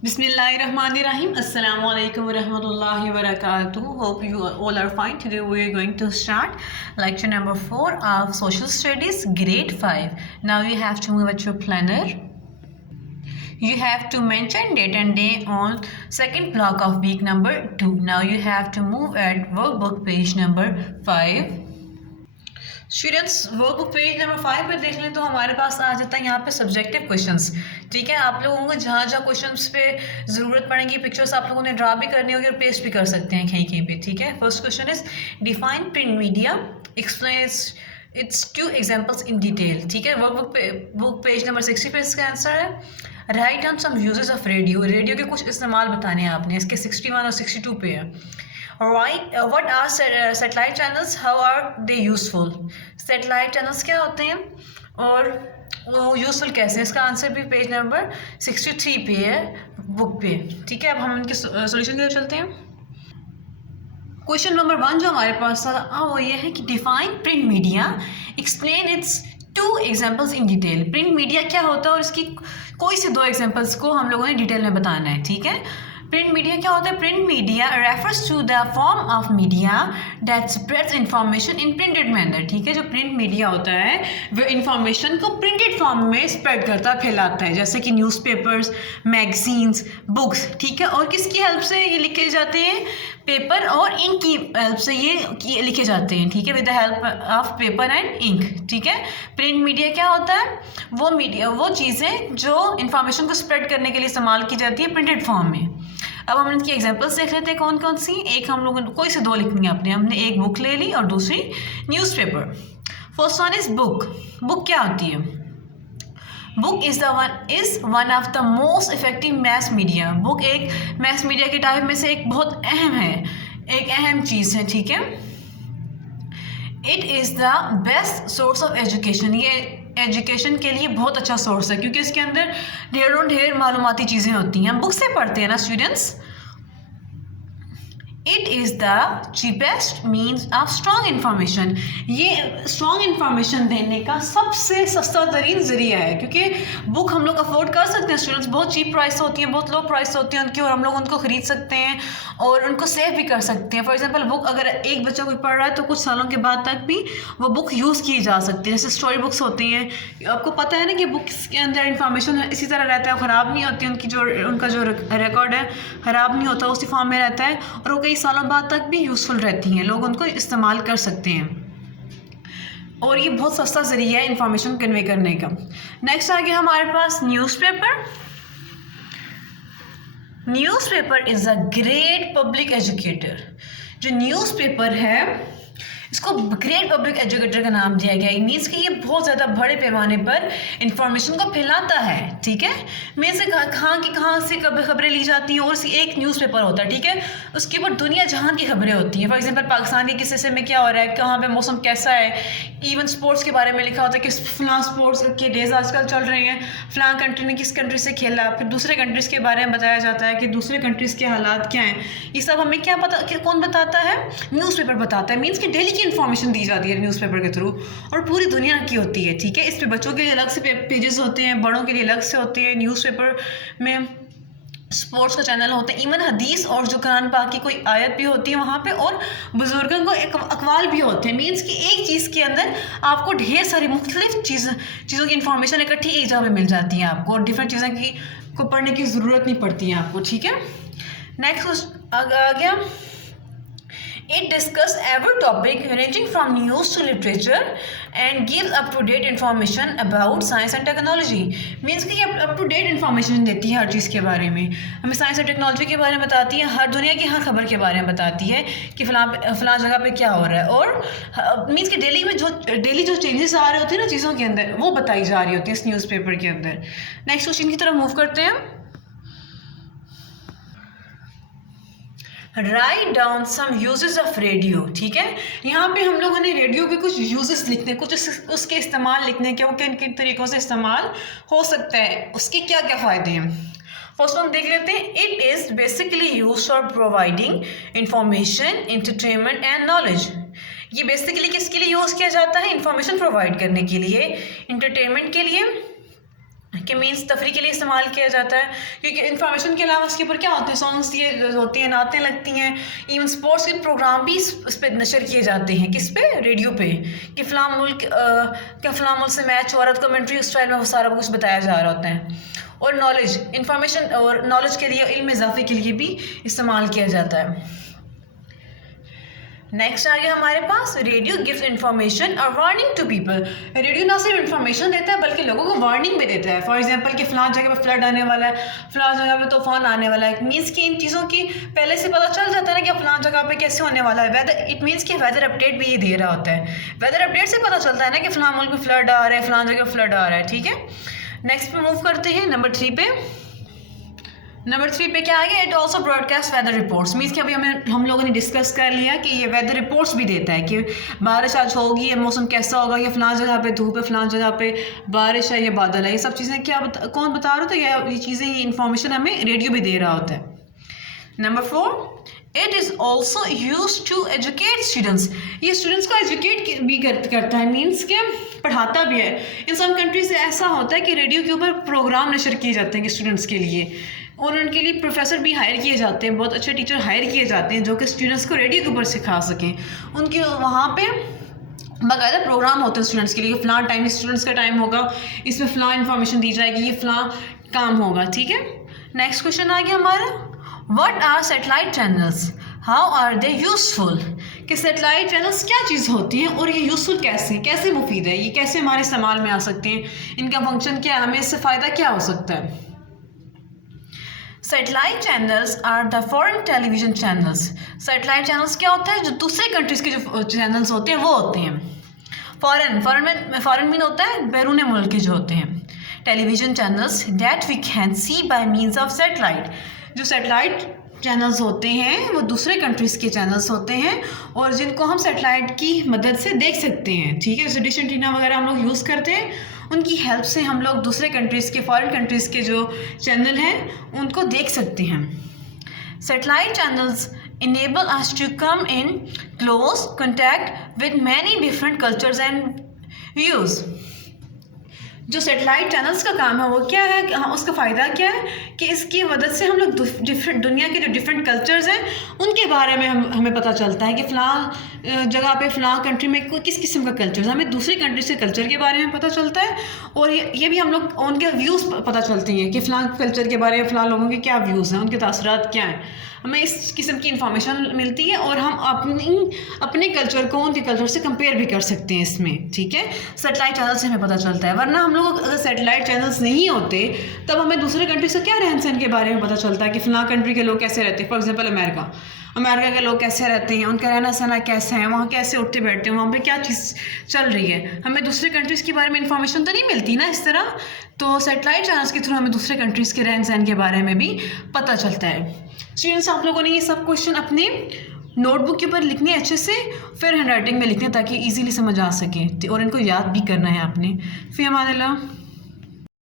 Bismillahirrahmanirrahim. Assalamu alaikum wa rahmatullahi wa barakatuh. Hope you all are fine. Today we are going to start lecture number 4 of Social Studies, Grade 5. Now you have to move at your planner. You have to mention date and day on second block of week number 2. Now you have to move at workbook page number 5. Students workbook page number 5 पे देख लें तो हमारे पास आ जाता है यहाँ पे subjective questions. ठीक है, आप लोगों को जहाँ जहाँ क्वेश्चंस पे ज़रूरत पड़ेगी, पिक्चर्स आप लोगों ने ड्रा भी करनी होगी और पेस्ट भी कर सकते हैं कहीं कहीं पे। ठीक है, first question is define print media, explains it's 2 examples in detail. ठीक है, वर्कबुक पेज नंबर 60 पे इसका आंसर है। Write down some uses of radio, radio के कुछ इस्तेमाल बताने हैं आपने, इसके 61 और 62 पे है। Right, what are satellite channels? How are they useful? Satellite channels क्या होते हैं और वो यूज़फुल कैसे हैं? इसका आंसर भी पेज नंबर 63 पे है बुक पे। ठीक है, अब हम इनके सॉल्यूशन की तरफ चलते हैं। क्वेश्चन नंबर 1 जो हमारे पास था वो ये है कि define print media, explain it's 2 examples in detail. Print media क्या होता है और इसकी कोई से 2 एग्जाम्पल्स को हम लोगों ने डिटेल में बताना है। ठीक है, प्रिंट मीडिया क्या होता है? Print media refers to the form of media that spreads information in printed manner. ठीक है, जो प्रिंट मीडिया होता है वो इंफॉर्मेशन को प्रिंटेड फॉर्म में स्प्रेड करता फैलाता है, जैसे कि न्यूज़पेपर्स, मैगजीन्स, बुक्स। ठीक है, और किसकी हेल्प से ये लिखे जाते हैं? पेपर और इंक की हेल्प से ये लिखे जाते हैं। ठीक है, with the help of paper and ink. ठीक है, प्रिंट मीडिया क्या होता है? वो चीज़ें जो इंफॉर्मेशन को स्प्रेड करने के लिए इस्तेमाल की जाती है प्रिंटेड फॉर्म में। अब हम इनकी एग्जांपल्स देख लेते हैं कौन कौन सी। एक हम लोगों ने कोई से 2 लिखनी है आपने, हमने एक बुक ले ली और दूसरी newspaper. First one is book. Book क्या होती है? Book is one of the most effective mess media. Book एक मैस मीडिया के टाइप में से एक बहुत अहम है, एक अहम चीज़ है। ठीक है, it is the best source of education. ये एजुकेशन के लिए बहुत अच्छा सोर्स है क्योंकि इसके अंदर ढेर मालूमाती चीज़ें होती हैं, हम बुक से पढ़ते हैं ना students. It is the cheapest means of strong information. ये स्ट्रॉन्ग इन्फॉर्मेशन देने का सबसे सस्ता तरीन ज़रिया है क्योंकि बुक हम लोग अफोर्ड कर सकते हैं स्टूडेंट्स। बहुत चीप प्राइस होती हैं, बहुत लो प्राइस होती हैं उनकी, और हम लोग उनको ख़रीद सकते हैं और उनको सेव भी कर सकते हैं। फॉर एग्जांपल बुक अगर एक बच्चा कोई पढ़ रहा है तो कुछ सालों के बाद तक भी वो बुक यूज़ की जा सकती है। जैसे स्टोरी बुक्स होती हैं, आपको पता है ना कि बुक्स के अंदर इन्फॉर्मेशन इसी तरह रहता है, ख़राब नहीं होती, उनका जो रिकॉर्ड है ख़राब नहीं होता, उसी फॉर्म में रहता है और वो कई सालों बाद तक भी यूज़फुल रहती हैं, लोग उनको इस्तेमाल कर सकते हैं और ये बहुत सस्ता ज़रिया है इन्फॉर्मेशन कन्वे करने का। नेक्स्ट आ गया हमारे पास newspaper. Newspaper is a great public educator. जो न्यूज़पेपर है इसको ग्रेट पब्लिक एजुकेटर का नाम दिया गया है। मीन्स कि ये बहुत ज़्यादा बड़े पैमाने पर इंफॉर्मेशन को फैलाता है। ठीक है, मीन्स कहाँ से खबरें ली जाती हैं और एक न्यूज़पेपर होता है। ठीक है, उसके ऊपर दुनिया जहान की खबरें होती हैं। फॉर एग्जांपल पाकिस्तान के किस हिस्से में क्या हो रहा है, कहाँ पे मौसम कैसा है, इवन स्पोर्ट्स के बारे में लिखा होता है कि फ़लाँ स्पोर्ट्स के डेज आजकल चल रहे हैं, फ़लाँ कंट्री ने किस कंट्री से खेला, फिर दूसरे कंट्रीज़ के बारे में बताया जाता है कि दूसरे कंट्रीज़ के हालात क्या हैं। ये सब हमें क्या पता, कौन बताता है? न्यूज़पेपर बताता है। मीन्स कि डेली की इन्फॉर्मेशन दी जाती है न्यूज़पेपर के थ्रू और पूरी दुनिया की होती है। ठीक है, इस पे बच्चों के लिए अलग से पेजेस होते हैं, बड़ों के लिए अलग से होते हैं। न्यूज़पेपर में स्पोर्ट्स का चैनल होता है, इवन हदीस और जो कुरान पाक की कोई आयत भी होती है वहाँ पे, और बुजुर्गों को एक अक़वाल भी होते हैं। मीन्स कि एक चीज़ के अंदर आपको ढेर सारी मुख्तलिफ चीज़ों की इन्फॉर्मेशन इकट्ठी एक जगह पे मिल जाती है आपको, और डिफरेंट चीज़ें को पढ़ने की ज़रूरत नहीं पड़ती है आपको। ठीक है, नेक्स्ट आ गया It discusses every topic ranging from news to literature and gives up-to-date information about science and technology. Means कि ये up-to-date information देती है हर चीज़ के बारे में, हमें साइंस और टेक्नोलॉजी के बारे में बताती है, हर दुनिया की हर खबर के बारे में बताती है कि फ़लाँ जगह पे क्या हो रहा है। और मीन्स कि डेली जो चेंजेस आ रहे होते हैं ना चीज़ों के अंदर, वो बताई जा रही होती है इस न्यूज़पेपर के अंदर। नेक्स्ट क्वेश्चन की तरफ मूव करते हैं। Write down some uses of radio. ठीक है, यहाँ पे हम लोगों ने रेडियो के कुछ यूजेस लिखने, कुछ उसके इस्तेमाल लिखने के, वो किन किन तरीक़ों से इस्तेमाल हो सकता है, उसके क्या क्या फ़ायदे हैं। फर्स्ट वन देख लेते हैं। It is basically use for providing information, entertainment and knowledge. ये बेसिकली किसके लिए यूज़ किया जाता है? इंफॉर्मेशन प्रोवाइड करने के लिए, इंटरटेनमेंट के लिए कि मीन्स तफरी के लिए इस्तेमाल किया जाता है, क्योंकि इन्फॉर्मेशन के अलावा उसके ऊपर क्या होते हैं, सॉन्ग्स दिए होती हैं, नातें लगती हैं, इवन स्पोर्ट्स के प्रोग्राम भी इस पर नशर किए जाते हैं। किस पे? रेडियो पे, कि फ़लाँ मुल्क से मैच हो रहा है, कमेंट्री स्टाइल में वो सारा कुछ बताया जा रहा होता है। और नॉलेज, इंफॉर्मेशन और नॉलेज के लिए, इल्म इजाफे के लिए भी इस्तेमाल किया जाता है। नेक्स्ट आ गया हमारे पास, रेडियो गिव्स इन्फॉर्मेशन और वार्निंग टू पीपल। रेडियो ना सिर्फ इन्फॉर्मेशन देता है बल्कि लोगों को वार्निंग भी देता है। फॉर एग्जांपल कि फ़लाँ जगह पे फ्लड आने वाला है, फ़लाँ जगह पे तूफान आने वाला है। मीन्स कि इन चीज़ों की पहले से पता चल जाता है ना कि फ़लाँ जगह पे कैसे होने वाला है। वेदर, इट मीन्स कि वेदर अपडेट भी ये दे रहा होता है। वेदर अपडेट से पता चलता है ना कि फ़लाँ मुल्क में फ्लड आ रहा है, फ़लाँ जगह फ्लड आ रहा है। ठीक है, नेक्स्ट पे मूव करते हैं नंबर 3 पे। नंबर 3 पे क्या आ गया? It also broadcast weather reports. Means कि अभी हम लोगों ने डिस्कस कर लिया कि ये वेदर रिपोर्ट्स भी देता है कि बारिश आज होगी, ये मौसम कैसा होगा, ये फ़लाँ जगह पे धूप है, फ़लाँ जगह पे बारिश है, ये बादल है। ये सब चीज़ें कौन बता रहा होता है? ये चीज़ें, ये इन्फॉर्मेशन हमें रेडियो भी दे रहा होता है। Number 4, it is also use to educate students. ये स्टूडेंट्स को एजुकेट भी करता है, मीन्स के पढ़ाता भी है। इन सम कंट्रीज ऐसा होता है कि रेडियो के ऊपर प्रोग्राम नशर किए जाते हैं कि स्टूडेंट्स के लिए, और उनके लिए प्रोफेसर भी हायर किए जाते हैं, बहुत अच्छे टीचर हायर किए जाते हैं जो कि स्टूडेंट्स को रेडियो के ऊपर सिखा सकें। उनके वहाँ पे बाकायदा प्रोग्राम होते हैं स्टूडेंट्स के लिए, फ़लाँ टाइम स्टूडेंट्स का टाइम होगा, इसमें फ़लाँ इन्फॉर्मेशन दी जाएगी, ये फ़लाँ काम होगा। ठीक है, नेक्स्ट क्वेश्चन आ गया हमारा, what are satellite channels, how are they useful. कि सैटेलाइट चैनल्स क्या चीज़ होती हैं और ये यूजफुल कैसे मुफीद है, ये कैसे हमारे इस्तेमाल में आ सकते हैं, इनका फंक्शन क्या है, हमें इससे फ़ायदा क्या हो सकता है। Satellite channels are the foreign television channels. Satellite channels क्या होता है? जो दूसरे कंट्रीज़ के जो चैनल्स होते हैं वो होते हैं फॉरेन मीन होता है बैरून मुल्क के जो होते हैं television channels that we can see by means of satellite. जो सैटेलाइट चैनल्स होते हैं वो दूसरे कंट्रीज़ के चैनल्स होते हैं और जिनको हम सैटेलाइट की मदद से देख सकते हैं। ठीक है, जैसे डिश एंटीना वगैरह हम लोग यूज़ करते हैं, उनकी हेल्प से हम लोग दूसरे कंट्रीज़ के, फॉरेन कंट्रीज़ के जो चैनल हैं उनको देख सकते हैं। Satellite channels enable us to come in close contact with many different cultures and views। जो सैटेलाइट चैनल्स का काम है वो क्या है, हाँ, उसका फ़ायदा क्या है कि इसकी मदद से हम लोग दुनिया के जो डिफरेंट कल्चर्स हैं उनके बारे में हमें पता चलता है कि फ़लाँ जगह पे फ़लाँ कंट्री में किस किस्म का कल्चर है, हमें दूसरे कंट्री से कल्चर के बारे में पता चलता है। और ये भी हम लोग उनके व्यूज़ पता चलते हैं कि फ़लाँ कल्चर के बारे में फ़लाँ लोगों के क्या व्यूज़ हैं, उनके तासरात क्या हैं, हमें इस किस्म की इन्फॉर्मेशन मिलती है और हम अपने कल्चर को उनके कल्चर से कंपेयर भी कर सकते हैं इसमें। ठीक है, सैटेलाइट चैनल से हमें पता चलता है, वरना हम लोग अगर सैटेलाइट चैनल्स नहीं होते तब हमें दूसरे कंट्री से क्या रहन सहन के बारे में पता चलता है कि फ़लाँ कंट्री के लोग कैसे रहते हैं। फॉर एग्जांपल अमेरिका के लोग कैसे रहते हैं, उनका रहना सहना कैसा है, वहाँ कैसे उठते बैठते हैं, वहाँ पे क्या चीज़ चल रही है, हमें दूसरे कंट्रीज़ के बारे में इंफॉर्मेशन तो नहीं मिलती ना इस तरह। तो सैटेलाइट चैनल्स के थ्रू हमें दूसरे कंट्रीज़ के रहन सहन के बारे में भी पता चलता है। स्टूडेंट्स, आप लोगों ने ये सब क्वेश्चन अपने नोटबुक के ऊपर लिखने अच्छे से, फिर हैंड राइटिंग में लिखने ताकि ईजीली समझ आ सके और इनको याद भी करना है आपने। फ़ी अमान अल्लाह।